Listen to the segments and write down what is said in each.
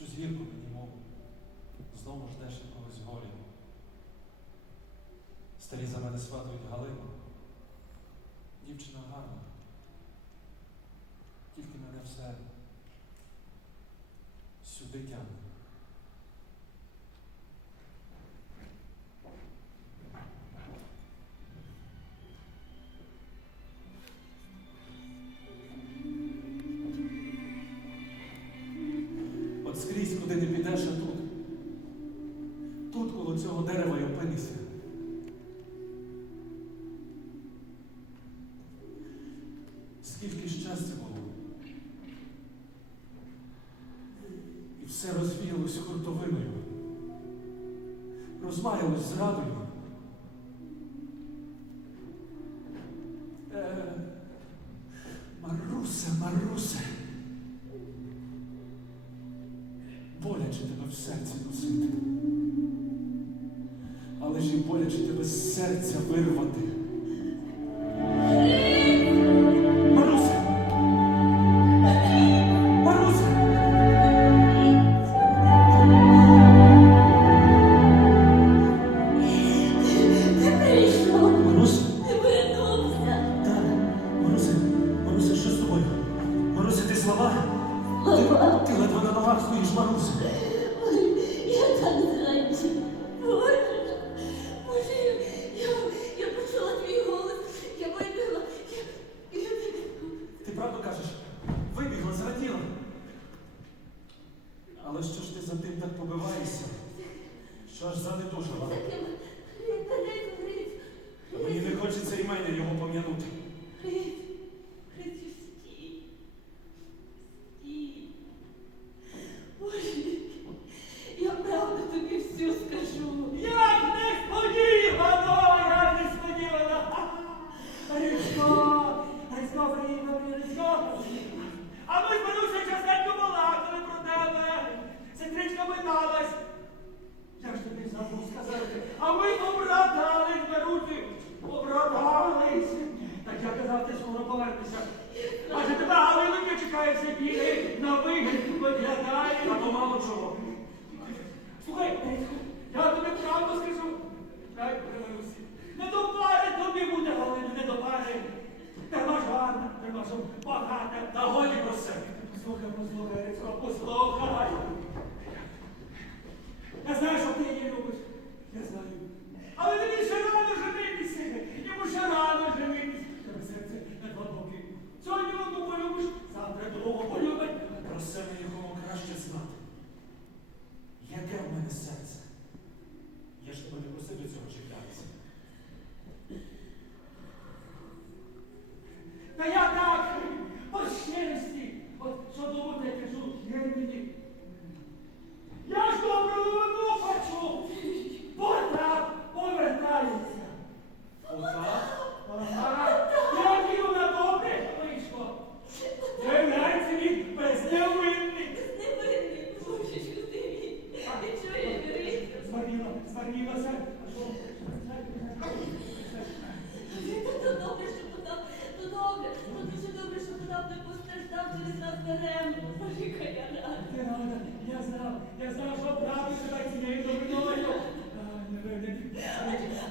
Щось звірку мені мову, Знову ждеш якогось горя. Старі за мене сватують Галину. Дівчина гарна. Тільки мене все сюди тягне. Скрізь, куди не підеш, а тут. Тут коло цього дерева й опинися. Скільки щастя було. І все розвіялось хуртовиною, розмаялось зрадою. Але і боляче тебе з серця вирвати. Маруся! Ти ти ти слова? Слова. Ти ледве на ногах стоїш, Маруся. Що ж Гриць, Мені не хочеться імені його пом'янути. Послухай, послухай, Я знаю, що ти її любиш. Я знаю. Але тобі ще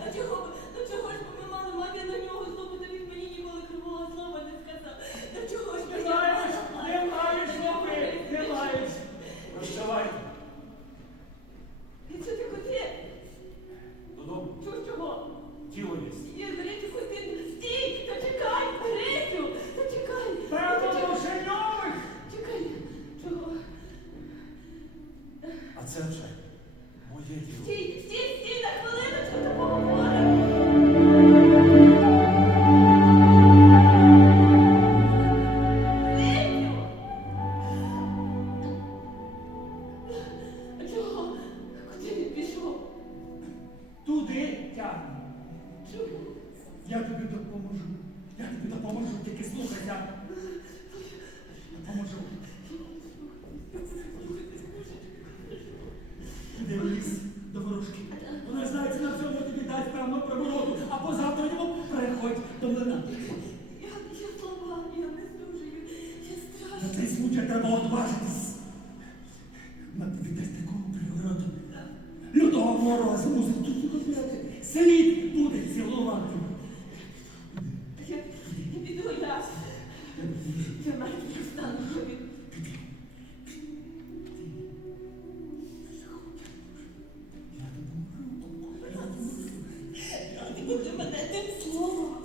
А, чого, б- ну чого ж бо ми мали мати на нього то він мені ніколи кривого слова не сказав. Та чого ж Не мала? не маєш мови, не маєш. Прощавайте. І що ти куди? Додому. Чого чого? Тіло є. Стій, Грицю, ходи, стій, то чекай, Грицю, то чекай. Чекай, чого? А це вже. Стій, стій, стій, на хвилиночку, то поговоримо. Чого? Куди він пішов? Туди тягне. Чого? Я тобі допоможу. Я тобі допоможу, тільки слухайся. Допоможу. Іди ліс до ворожки. Вона знається на всьому тобі дасть правну проборону, а позавтра йому приходь до млина. Я, я слова, я не служую, я страшно. На цей случай треба одважитись. Віддати такого природу. Лютого морозу мусить буде мене тим словом.